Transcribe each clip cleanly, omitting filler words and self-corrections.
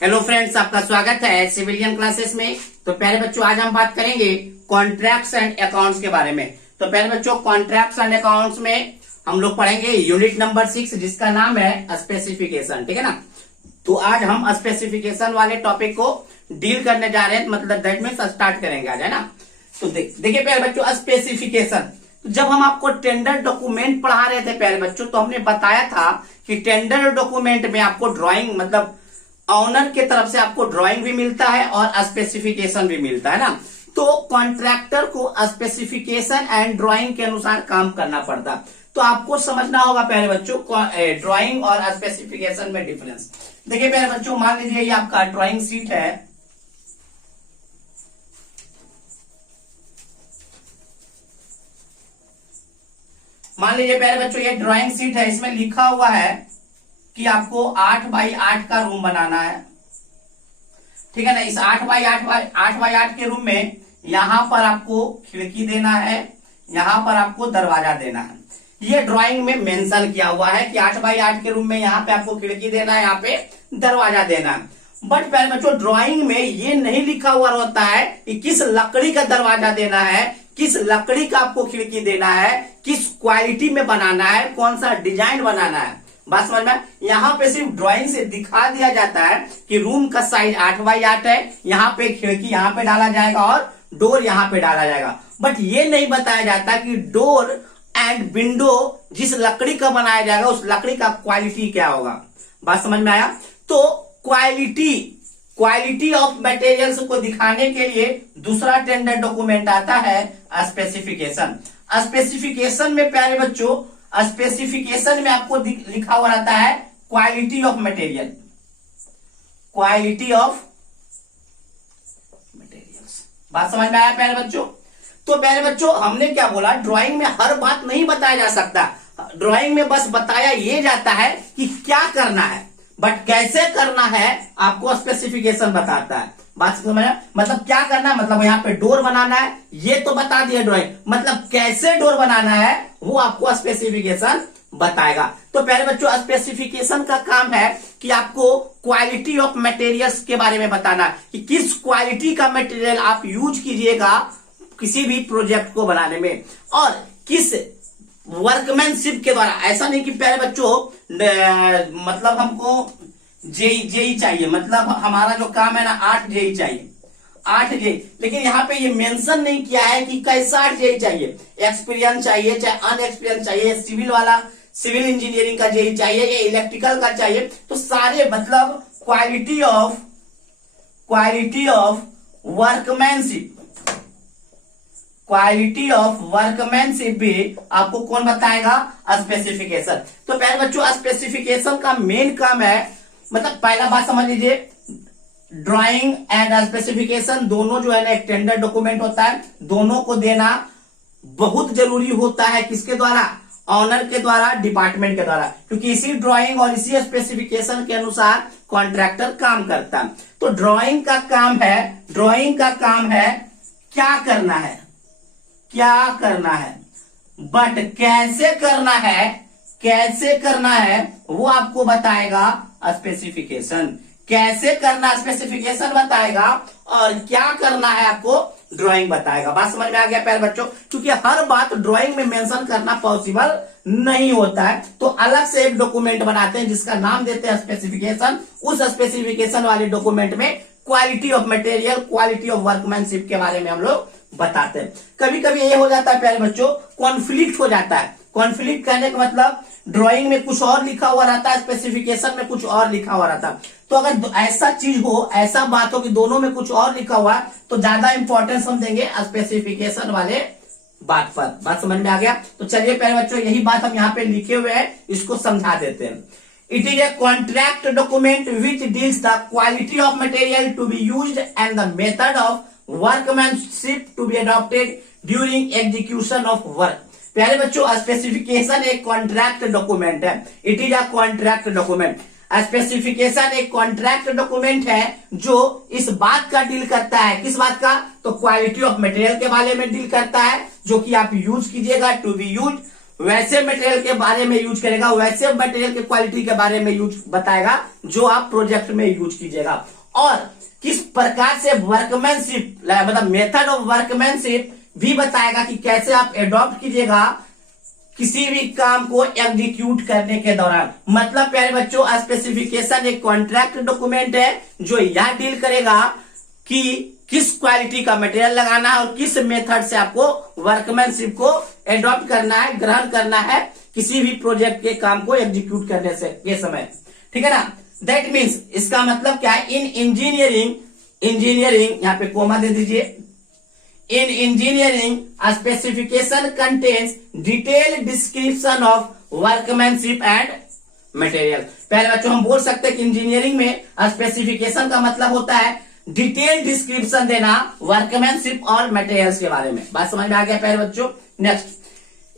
Hello friends, आपका स्वागत है सिविलियन क्लासेस में। तो प्यारे बच्चों, आज हम बात करेंगे कॉन्ट्रैक्ट्स एंड अकाउंट्स के बारे में। तो प्यारे बच्चों, कॉन्ट्रैक्ट्स एंड अकाउंट्स में हम लोग पढ़ेंगे यूनिट नंबर 6, जिसका नाम है स्पेसिफिकेशन। ठीक है ना। तो आज हम स्पेसिफिकेशन वाले टॉपिक को डील करने जा रहे हैं, मतलब दैट मींस स्टार्ट करेंगे आज, है ना। तो देखिए प्यारे बच्चों, स्पेसिफिकेशन, जब हम आपको टेंडर डॉक्यूमेंट पढ़ा रहे थे प्यारे बच्चों, तो हमने बताया था कि टेंडर डॉक्यूमेंट में आपको ड्राइंग, मतलब ऑनर के तरफ से आपको ड्राइंग भी मिलता है और स्पेसिफिकेशन भी मिलता है ना। तो कॉन्ट्रैक्टर को स्पेसिफिकेशन एंड ड्राइंग के अनुसार काम करना पड़ता। तो आपको समझना होगा प्यारे बच्चों ड्राइंग और स्पेसिफिकेशन में डिफरेंस। देखिए प्यारे बच्चों, मान लीजिए ये आपका ड्राइंग शीट है। मान लीजिए प्यारे बच्चों, ये ड्राइंग शीट है, इसमें लिखा हुआ है कि आपको 8 बाई 8 का रूम बनाना है। ठीक है ना। इस 8 बाई 8 के रूम में यहां पर आपको खिड़की देना है, यहां पर आपको दरवाजा देना है। ये ड्राइंग में मेंशन किया हुआ है कि 8 बाई 8 के रूम में यहां पे आपको खिड़की देना है, यहाँ पे दरवाजा देना है। बट प्यारे बच्चों, ड्राइंग में ये नहीं लिखा हुआ होता है कि किस लकड़ी का दरवाजा देना है, किस लकड़ी का आपको खिड़की देना है, किस क्वालिटी में बनाना है, कौन सा डिजाइन बनाना है। बात समझ में। यहाँ पे सिर्फ ड्राइंग से दिखा दिया जाता है कि रूम का साइज 8 बाई 8 है, यहाँ पे खिड़की यहाँ पे डाला जाएगा और डोर यहाँ पे डाला जाएगा। बट ये नहीं बताया जाता कि डोर एंड विंडो जिस लकड़ी का बनाया जाएगा उस लकड़ी का क्वालिटी क्या होगा। बात समझ में आया। तो क्वालिटी ऑफ मटेरियल्स को दिखाने के लिए दूसरा टेंडर डॉक्यूमेंट आता है स्पेसिफिकेशन। स्पेसिफिकेशन में प्यारे बच्चों, स्पेसिफिकेशन में आपको लिखा हुआ रहता है quality of material, quality of materials. बात समझ में आया प्यारे बच्चों। तो प्यारे बच्चों, हमने क्या बोला, ड्राइंग में हर बात नहीं बताया जा सकता। ड्राइंग में बस बताया ये जाता है कि क्या करना है, बट कैसे करना है आपको स्पेसिफिकेशन बताता है। बात समझ में। मतलब क्या करना है, मतलब यहाँ पे डोर बनाना है, ये तो बता दिया ड्राइंग, मतलब कैसे डोर बनाना है वो आपको स्पेसिफिकेशन बताएगा। तो प्यारे बच्चों, स्पेसिफिकेशन का काम है कि आपको क्वालिटी ऑफ मटेरियल्स के बारे में बताना कि किस क्वालिटी का मटेरियल आप यूज कीजिएगा किसी भी प्रोजेक्ट को बनाने में, और किस वर्कमैनशिप के द्वारा। ऐसा नहीं कि प्यारे बच्चों मतलब हमको जेई चाहिए, मतलब हमारा जो काम है ना 8 जेई चाहिए, 8 जेई, लेकिन यहाँ पे ये मेंशन नहीं किया है कि कैसा जेई चाहिए। एक्सपीरियंस चाहिए, चाहे अनएक्सपीरियंस चाहिए, सिविल वाला सिविल इंजीनियरिंग का जेई चाहिए या इलेक्ट्रिकल का चाहिए। तो सारे मतलब quality of workmanship, quality of workmanship भी आपको कौन बताएगा, स्पेसिफिकेशन। तो प्यारे बच्चों, स्पेसिफिकेशन का मेन काम है, मतलब पहला बात समझ लीजिए, ड्राइंग एंड स्पेसिफिकेशन दोनों जो है ना एक टेंडर डॉक्यूमेंट होता है, दोनों को देना बहुत जरूरी होता है। किसके द्वारा, ऑनर के द्वारा, डिपार्टमेंट के द्वारा, क्योंकि इसी ड्राइंग और इसी स्पेसिफिकेशन के अनुसार कॉन्ट्रैक्टर काम करता है। तो ड्राइंग का काम है क्या करना है, बट कैसे करना है वो आपको बताएगा स्पेसिफिकेशन। कैसे करना स्पेसिफिकेशन बताएगा और क्या करना है आपको ड्राइंग बताएगा। बात समझ में आ गया प्यारे बच्चों। क्योंकि हर बात ड्राइंग में मेंशन करना पॉसिबल नहीं होता है, तो अलग से एक डॉक्यूमेंट बनाते हैं जिसका नाम देते हैं स्पेसिफिकेशन। उस स्पेसिफिकेशन वाले डॉक्यूमेंट में quality of material, quality of workmanship के बारे में हम लोग बताते हैं। कभी कभी ये हो जाता है प्यारे बच्चों, कॉन्फ्लिक्ट हो जाता है। कॉन्फ्लिक्ट कहने का मतलब ड्राइंग में कुछ और लिखा हुआ रहता है, स्पेसिफिकेशन में कुछ और लिखा हुआ रहता है। तो अगर ऐसा चीज हो, ऐसा बात हो कि दोनों में कुछ और लिखा हुआ है, तो ज्यादा इंपॉर्टेंस हम देंगे स्पेसिफिकेशन वाले बात पर। बात समझ में आ गया। तो चलिए प्यारे बच्चों, यही बात हम यहाँ पे लिखे हुए हैं, इसको समझा देते हैं। It is a contract document which deals the quality of material to be used and the method of workmanship to be adopted during execution of work. प्यारे बच्चों, स्पेसिफिकेशन एक कॉन्ट्रैक्ट डॉक्यूमेंट है। It is a contract document. Specification एक contract document है जो इस बात का डील करता है, किस बात का, तो क्वालिटी ऑफ मटेरियल के बारे में डील करता है जो कि आप यूज कीजिएगा, टू बी यूज, वैसे मटेरियल के बारे में यूज करेगा, वैसे मटेरियल के क्वालिटी के बारे में यूज बताएगा जो आप प्रोजेक्ट में यूज कीजिएगा। और किस प्रकार से वर्कमैनशिप मतलब मेथड ऑफ वर्कमैनशिप भी बताएगा कि कैसे आप एडॉप्ट कीजिएगा किसी भी काम को एग्जीक्यूट करने के दौरान। मतलब प्यारे बच्चों, स्पेसिफिकेशन एक कॉन्ट्रैक्ट डॉक्यूमेंट है जो यह डील करेगा कि किस क्वालिटी का मटेरियल लगाना है और किस मेथड से आपको वर्कमैनशिप को एडॉप्ट करना है, ग्रहण करना है किसी भी प्रोजेक्ट के काम को एग्जीक्यूट करने से के समय। ठीक है ना। दैट मीन्स इसका मतलब क्या है, इन इंजीनियरिंग यहाँ पे कोमा दे दीजिए। इन engineering specification contains detail description of workmanship and material. पहले बच्चों हम बोल सकते हैं कि इंजीनियरिंग में स्पेसिफिकेशन का मतलब होता है डिटेल डिस्क्रिप्शन देना वर्कमैनशिप और मटेरियल्स के बारे में। बात समझ में आ गया पहले बच्चों। Next,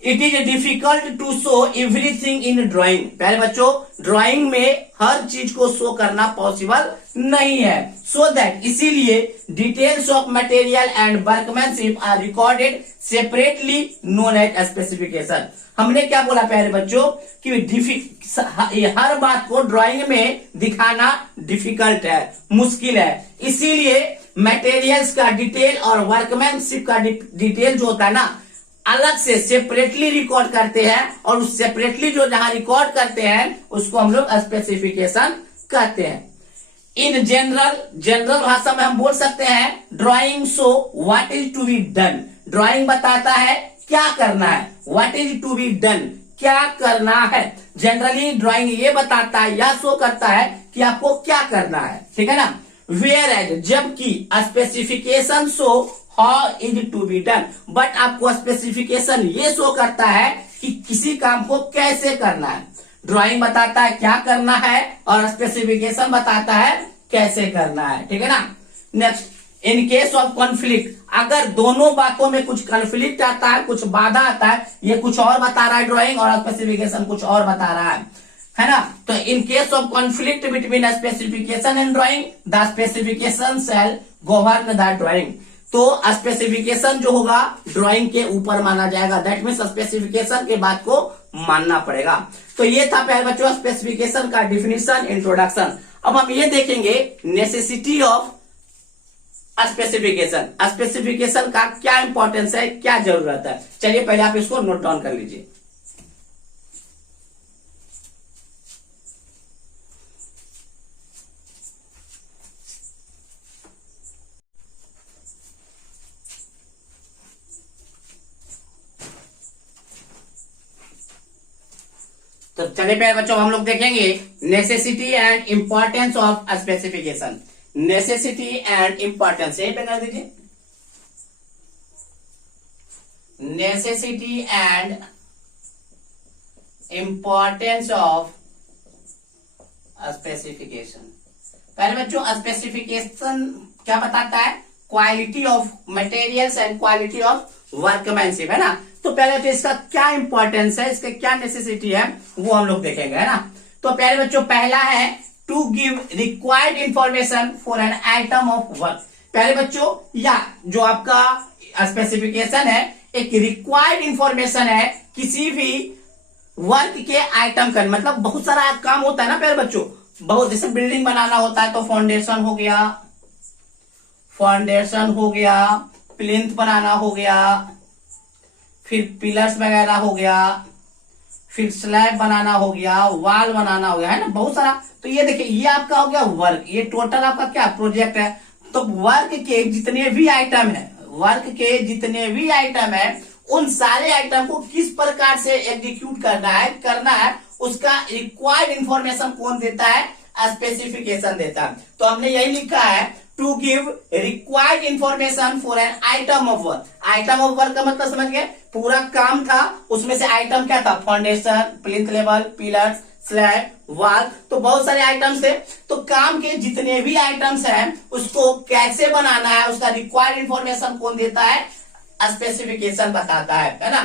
it is difficult to show everything in drawing. पहले बच्चों, ड्राइंग में हर चीज को शो करना पॉसिबल नहीं है। सो दैट इसीलिए details of material and workmanship are recorded separately known as specification. हमने क्या बोला प्यारे बच्चों कि हर बात को ड्राइंग में दिखाना डिफिकल्ट है, मुश्किल है, इसीलिए मटेरियल्स का डिटेल और वर्कमैनशिप का डिटेल जो होता है ना अलग से सेपरेटली रिकॉर्ड करते हैं और उस सेपरेटली जो जहां रिकॉर्ड करते हैं उसको हम लोग स्पेसिफिकेशन कहते हैं। इन जनरल भाषा में हम बोल सकते हैं drawing show what is to be done. Drawing बताता है क्या करना है, what is to be done, क्या करना है। जनरली ड्राइंग ये बताता है या शो करता है कि आपको क्या करना है। ठीक है ना। वेयर एज जबकि specification show how is to be done, but आपको स्पेसिफिकेशन ये शो करता है कि किसी काम को कैसे करना है। ड्राइंग बताता है क्या करना है और स्पेसिफिकेशन बताता है कैसे करना है। ठीक है ना। Next, in case of conflict, अगर दोनों बातों में कुछ कॉन्फ्लिक्ट आता है, कुछ बाधा आता है, ये कुछ और बता रहा है ड्राइंग और स्पेसिफिकेशन कुछ और बता रहा है ना। तो in case of conflict between specification and drawing the specification shall govern the drawing. तो स्पेसिफिकेशन जो होगा ड्राइंग के ऊपर माना जाएगा। दैट मीन्स स्पेसिफिकेशन के बात को मानना पड़ेगा। तो ये था प्यारे बच्चों स्पेसिफिकेशन का डिफिनीशन, इंट्रोडक्शन। अब हम ये देखेंगे नेसेसिटी ऑफ स्पेसिफिकेशन। स्पेसिफिकेशन का क्या इंपॉर्टेंस है, क्या जरूरत है। चलिए पहले आप इसको नोट डाउन कर लीजिए। तो चलिए प्यारे बच्चों हम लोग देखेंगे necessity and importance of specification. Necessity and importance यही पे कर दीजिए। Necessity and importance of specification. पहले बच्चों स्पेसिफिकेशन क्या बताता है, quality of materials and quality of workmanship, है ना। तो पहले तो इसका क्या इंपॉर्टेंस है, इसका क्या नेसेसिटी है वो हम लोग देखेंगे, है ना। तो पहले बच्चों पहला है to give required information for an item of work. पहले बच्चों या जो आपका स्पेसिफिकेशन है एक रिक्वायर्ड इंफॉर्मेशन है किसी भी वर्क के आइटम का। मतलब बहुत सारा काम होता है ना पहले बच्चों, बहुत जैसे बिल्डिंग बनाना होता है तो फाउंडेशन हो गया, प्लिंथ बनाना हो गया, फिर पिलर्स वगैरह हो गया, फिर स्लैब बनाना हो गया, वॉल बनाना हो गया, है ना, बहुत सारा। तो ये देखिए ये आपका हो गया वर्क, ये टोटल आपका क्या प्रोजेक्ट है। तो वर्क के जितने भी आइटम है उन सारे आइटम को किस प्रकार से एग्जीक्यूट करना है उसका रिक्वायर्ड इंफॉर्मेशन कौन देता है, स्पेसिफिकेशन देता है। तो हमने यही लिखा है to give required information for an item of work. Item of work का मतलब समझ गए, पूरा काम था उसमें से आइटम क्या था, foundation, plinth level, pillars, slab, wall, तो बहुत सारे आइटम्स थे। तो काम के जितने भी आइटम्स हैं उसको कैसे बनाना है उसका रिक्वायर्ड इंफॉर्मेशन कौन देता है, स्पेसिफिकेशन बताता है ना।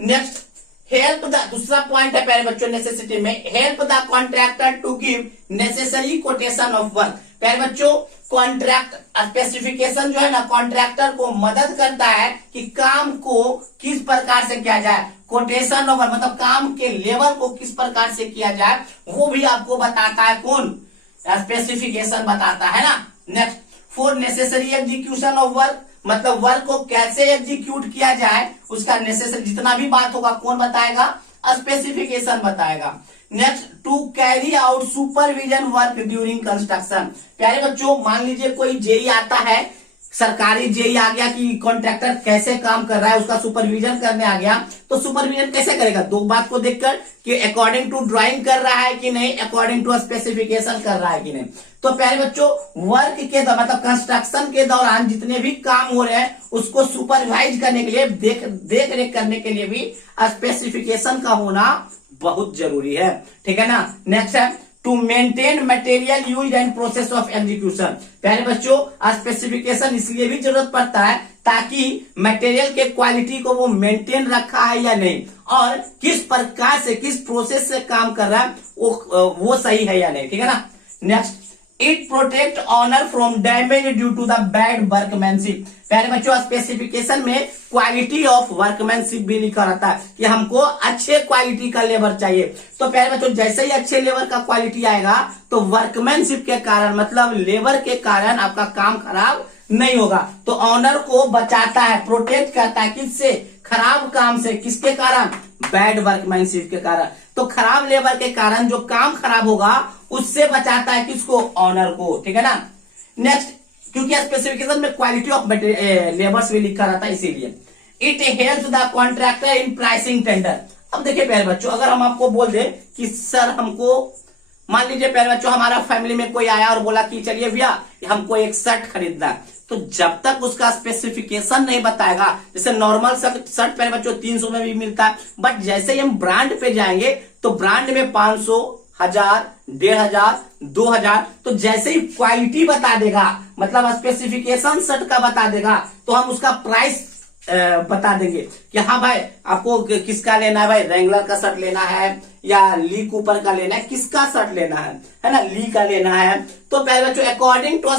नेक्स्ट, हेल्प द, दूसरा पॉइंट है पहले बच्चों नेसेसिटी में, help the contractor to give necessary quotation of work. प्यारे बच्चों कॉन्ट्रैक्ट स्पेसिफिकेशन जो है ना कॉन्ट्रैक्टर को मदद करता है कि काम को किस प्रकार से किया जाए, कोटेशन ओवर मतलब काम के लेवल को किस प्रकार से किया जाए वो भी आपको बताता है, कौन स्पेसिफिकेशन बताता है ना। Next, for necessary execution of work मतलब वर्क को कैसे एग्जीक्यूट किया जाए उसका नेसेसरी जितना भी बात होगा कौन बताएगा, स्पेसिफिकेशन बताएगा। Next, to carry out supervision work during construction. प्यारे बच्चों मान लीजिए कोई जेई आता है, सरकारी जेई आ गया कि कॉन्ट्रैक्टर कैसे काम कर रहा है उसका सुपरविजन करने आ गया, तो सुपरविजन कैसे करेगा, दो बात को देखकर कि अकॉर्डिंग टू ड्राइंग कर रहा है कि नहीं, अकॉर्डिंग टू स्पेसिफिकेशन कर रहा है कि नहीं। तो प्यारे बच्चों वर्क के मतलब कंस्ट्रक्शन के दौरान जितने भी काम हो रहे हैं उसको सुपरवाइज करने के लिए देख रेख करने के लिए भी स्पेसिफिकेशन का होना बहुत जरूरी है, ठीक है ना। नेक्स्ट है to maintain material use and process of execution. प्यारे बच्चों स्पेसिफिकेशन इसलिए भी जरूरत पड़ता है ताकि मटेरियल के क्वालिटी को वो मेंटेन रखा है या नहीं और किस प्रकार से किस प्रोसेस से काम कर रहा है वो सही है या नहीं, ठीक है ना। Next, it protect owner from damage due to the bad workmanship. प्यारे बच्चों स्पेसिफिकेशन में क्वालिटी ऑफ वर्कमैनशिप भी लिखा रहता है कि हमको अच्छे क्वालिटी का लेबर चाहिए। तो प्यारे बच्चों जैसे ही अच्छे लेबर का क्वालिटी आएगा तो वर्कमैनशिप के कारण मतलब लेबर के कारण आपका काम खराब नहीं होगा। तो ऑनर को बचाता है, प्रोटेक्ट करता है किससे, खराब काम से, किसके कारण, बैड वर्कमैनशिप के कारण। तो खराब लेबर के कारण जो काम खराब होगा उससे बचाता है किसको, ऑनर को, ठीक है ना। नेक्स्ट, क्योंकि स्पेसिफिकेशन में क्वालिटी ऑफ लेबर्स भी लिखा रहता है इसीलिए। It helps the contractor in pricing tender. अब देखिए प्यारे बच्चों अगर हम आपको बोल दे कि सर हमको, मान लीजिए प्यारे बच्चों हमारा फैमिली में कोई आया और बोला कि चलिए भैया हमको एक शर्ट खरीदना है, तो जब तक उसका स्पेसिफिकेशन नहीं बताएगा, जैसे नॉर्मल शर्ट प्यारे बच्चों 300 में भी मिलता है, बट जैसे ही हम ब्रांड पे जाएंगे तो ब्रांड में 500, 1000, 1500, 2000, तो जैसे ही क्वालिटी बता देगा मतलब स्पेसिफिकेशन शर्ट का बता देगा तो हम उसका प्राइस बता देंगे कि हाँ भाई आपको किसका लेना है, भाई रेंगलर का शर्ट लेना है या ली कूपर का लेना है, किसका शर्ट लेना है ना, ली का लेना है। तो पहले बच्चों अकॉर्डिंग टू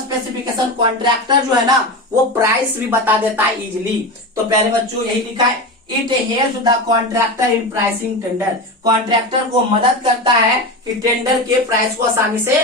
स्पेसिफिकेशन कॉन्ट्रैक्टर जो है ना वो प्राइस भी बता देता है इजिली। तो पहले बच्चों यही लिखा है, it helps the contractor in pricing tender. Contractor को मदद करता है कि टेंडर के प्राइस को आसानी से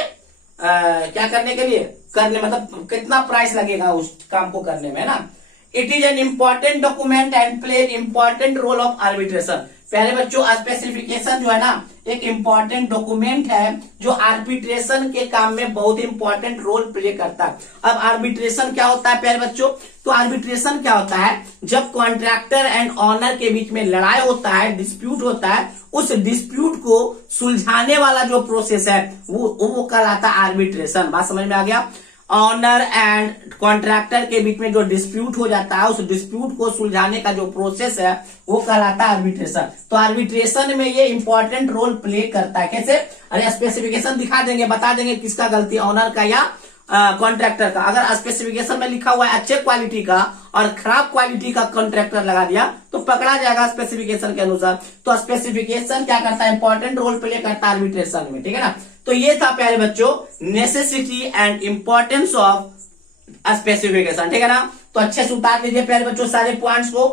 क्या करने के लिए, करने मतलब कितना प्राइस लगेगा उस काम को करने में ना। It is an important document and play important role of arbitration. पहले बच्चों स्पेसिफिकेशन जो है ना एक इम्पॉर्टेंट डॉक्यूमेंट है जो आर्बिट्रेशन के काम में बहुत इंपॉर्टेंट रोल प्ले करता है। अब आर्बिट्रेशन क्या होता है प्यारे बच्चों, तो आर्बिट्रेशन क्या होता है, जब कॉन्ट्रैक्टर एंड ऑनर के बीच में लड़ाई होता है, डिस्प्यूट होता है, उस डिस्प्यूट को सुलझाने वाला जो प्रोसेस है वो कहलाता है आर्बिट्रेशन। बात समझ में आ गया। ऑनर एंड कॉन्ट्रैक्टर के बीच में जो डिस्प्यूट हो जाता है उस डिस्प्यूट को सुलझाने का जो प्रोसेस है वो कहलाता है आर्बिट्रेशन। तो आर्बिट्रेशन में ये इंपॉर्टेंट रोल प्ले करता है। कैसे, अरे स्पेसिफिकेशन दिखा देंगे, बता देंगे किसका गलती, ऑनर का या कॉन्ट्रैक्टर का। अगर स्पेसिफिकेशन में लिखा हुआ है अच्छे क्वालिटी का और खराब क्वालिटी का कॉन्ट्रैक्टर लगा दिया तो पकड़ा जाएगा स्पेसिफिकेशन के अनुसार। तो स्पेसिफिकेशन क्या करता है, इंपॉर्टेंट रोल प्ले करता है आर्बिट्रेशन में, ठीक है ना। तो ये था प्यारे बच्चों necessity and importance of specification, ठीक है ना। तो अच्छे से उतार लीजिए प्यारे बच्चों सारे पॉइंट्स को।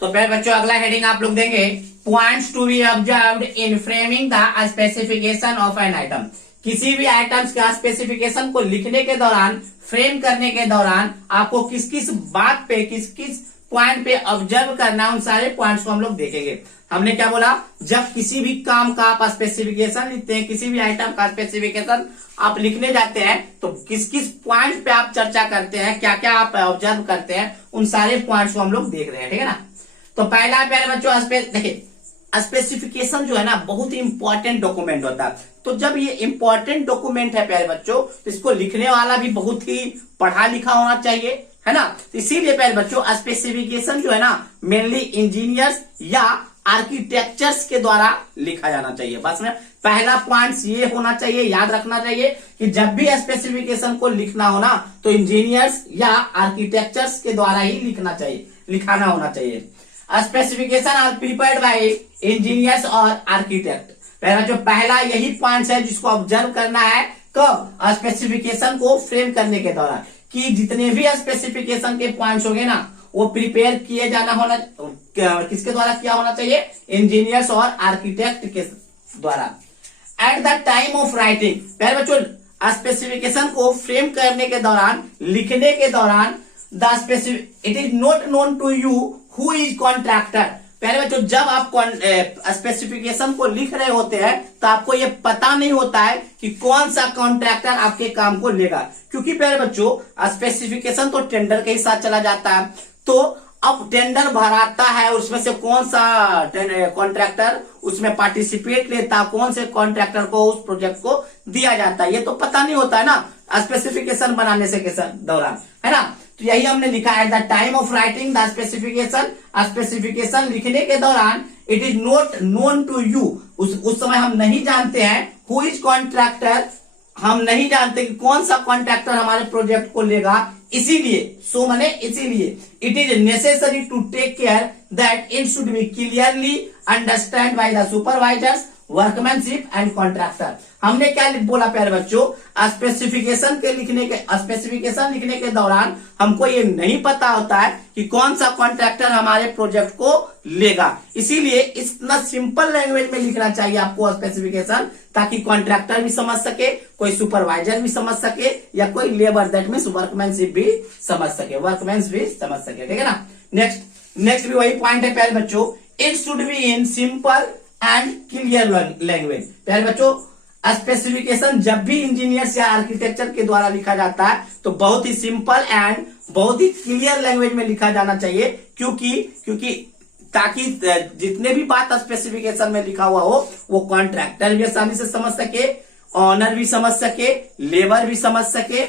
तो प्यारे बच्चों अगला हेडिंग आप लोग देंगे points to be observed in framing the specification of an item. किसी भी आइटम्स का स्पेसिफिकेशन को लिखने के दौरान, फ्रेम करने के दौरान आपको किस किस बात पे, किस किस पॉइंट पे ऑब्जर्व करना है, उन सारे पॉइंट्स को हम लोग देखेंगे। हमने क्या बोला, जब किसी भी काम का आप स्पेसिफिकेशन लिखते हैं, किसी भी आइटम का स्पेसिफिकेशन आप लिखने जाते हैं तो किस किस पॉइंट पे आप चर्चा करते हैं, क्या क्या आप ऑब्जर्व करते हैं, उन सारे पॉइंट्स को हम लोग देख रहे हैं, ठीक है ना। तो पहला प्यारे बच्चों देखिए स्पेसिफिकेशन जो है ना बहुत ही इंपॉर्टेंट डॉक्यूमेंट होता है। तो जब ये इंपॉर्टेंट डॉक्यूमेंट है प्यारे बच्चों तो इसको लिखने वाला भी बहुत ही पढ़ा लिखा होना चाहिए, है ना। तो इसीलिए प्यारे बच्चों स्पेसिफिकेशन जो है ना मेनली इंजीनियर्स या आर्किटेक्चर्स के द्वारा लिखा जाना चाहिए। बस में पहला पॉइंट ये होना चाहिए, याद रखना चाहिए कि जब भी स्पेसिफिकेशन को लिखना हो ना तो इंजीनियर्स या आर्किटेक्चर्स के द्वारा ही लिखना चाहिए, लिखाना होना चाहिए। Specification are prepared by engineers और आर्किटेक्ट। पहला यही पॉइंट है जिसको ऑब्जर्व करना है कब, स्पेसिफिकेशन को फ्रेम करने के दौरान, कि जितने भी स्पेसिफिकेशन के पॉइंट्स होंगे ना वो प्रिपेयर किए जाना होना, किसके द्वारा किया होना चाहिए, इंजीनियर्स और आर्किटेक्ट के द्वारा। At the time of writing, प्यारे बच्चों स्पेसिफिकेशन को फ्रेम करने के दौरान, लिखने के दौरान, the specific it is not known to you who is contractor. प्यारे बच्चों जब आप स्पेसिफिकेशन को लिख रहे होते हैं तो आपको ये पता नहीं होता है कि कौन सा कॉन्ट्रैक्टर आपके काम को लेगा, क्योंकि प्यारे बच्चों स्पेसिफिकेशन तो टेंडर के ही साथ चला जाता है। तो अब टेंडर भराता है, उसमें से कौन सा कॉन्ट्रैक्टर उसमें पार्टिसिपेट लेता, कौन से कॉन्ट्रैक्टर को उस प्रोजेक्ट को दिया जाता है, ये तो पता नहीं होता है ना स्पेसिफिकेशन बनाने से के दौरान, है ना। तो यही हमने लिखा है, the time of writing the specification, specification लिखने के दौरान, it is not known to you, उस समय हम नहीं जानते हैं, हु इज कॉन्ट्रैक्टर, हम नहीं जानते कि कौन सा कॉन्ट्रैक्टर हमारे प्रोजेक्ट को लेगा। इसीलिए सो माने इसीलिए it is necessary to take care that it should be clearly understand by the supervisors, workmanship and contractor. हमने क्या बोला प्यारे बच्चों, स्पेसिफिकेशन लिखने के दौरान हमको ये नहीं पता होता है कि कौन सा कॉन्ट्रैक्टर हमारे प्रोजेक्ट को लेगा, इसीलिए इतना सिंपल लैंग्वेज में लिखना चाहिए आपको स्पेसिफिकेशन, ताकि कॉन्ट्रैक्टर भी समझ सके, कोई सुपरवाइजर भी समझ सके, या कोई लेबर दैट मीन्स वर्कमैनशिप भी समझ सके, वर्कमैन भी समझ सके, ठीक है ना। नेक्स्ट भी वही पॉइंट है प्यारे बच्चों, it should be in simple and clear language. प्यारे बच्चों स्पेसिफिकेशन जब भी इंजीनियर्स या आर्किटेक्चर के द्वारा लिखा जाता है तो बहुत ही सिंपल एंड बहुत ही क्लियर लैंग्वेज में लिखा जाना चाहिए, क्योंकि ताकि जितने भी बात स्पेसिफिकेशन में लिखा हुआ हो वो कॉन्ट्रैक्टर भी आसानी से समझ सके, ऑनर भी समझ सके, लेबर भी समझ सके,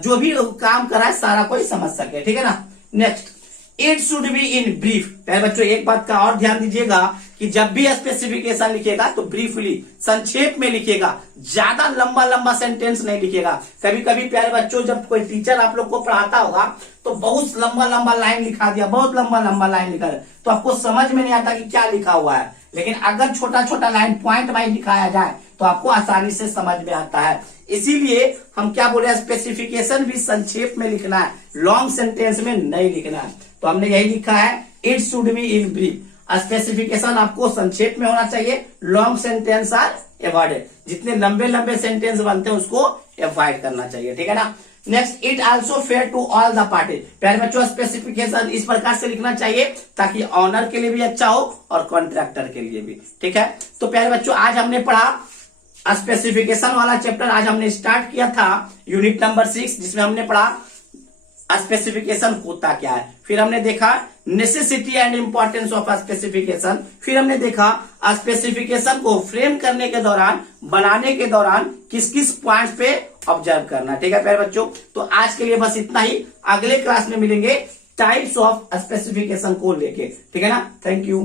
जो भी काम करा है सारा कोई समझ सके, ठीक है ना। Next, it should be in brief. पहले बच्चों एक बात का और ध्यान दीजिएगा कि जब भी स्पेसिफिकेशन लिखेगा तो ब्रीफली, संक्षेप में लिखेगा, ज्यादा लंबा सेंटेंस नहीं लिखेगा। कभी कभी प्यारे बच्चों जब कोई टीचर आप लोग को पढ़ाता होगा तो बहुत लंबा लाइन लिखा दिया, बहुत लंबा लाइन लिखा दिया, तो आपको समझ में नहीं आता कि क्या लिखा हुआ है। लेकिन अगर छोटा लाइन पॉइंट वाइज लिखाया जाए तो आपको आसानी से समझ में आता है। इसीलिए हम क्या बोले, स्पेसिफिकेशन भी संक्षेप में लिखना है, लॉन्ग सेंटेंस में नहीं लिखना है। तो हमने यही लिखा है, it should be in brief. Specification आपको संक्षेप में होना चाहिए, लॉन्ग सेंटेंस आर अवॉइडेड, जितने लंबे सेंटेंस बनते हैं उसको अवॉइड करना चाहिए, ठीक है ना। Next, it also fair to all the party. प्यारे बच्चों स्पेसिफिकेशन इस प्रकार से लिखना चाहिए ताकि ऑनर के लिए भी अच्छा हो और कॉन्ट्रैक्टर के लिए भी, ठीक है। तो प्यारे बच्चों आज हमने पढ़ा स्पेसिफिकेशन वाला चैप्टर, आज हमने स्टार्ट किया था यूनिट नंबर 6, जिसमें हमने पढ़ा स्पेसिफिकेशन होता क्या है, फिर हमने देखा necessity and importance of specification, फिर हमने देखा स्पेसिफिकेशन को फ्रेम करने के दौरान, बनाने के दौरान किस पॉइंट्स पे ऑब्जर्व करना, ठीक है प्यारे बच्चों। तो आज के लिए बस इतना ही, अगले क्लास में मिलेंगे टाइप्स ऑफ स्पेसिफिकेशन को लेके, ठीक है ना। Thank you.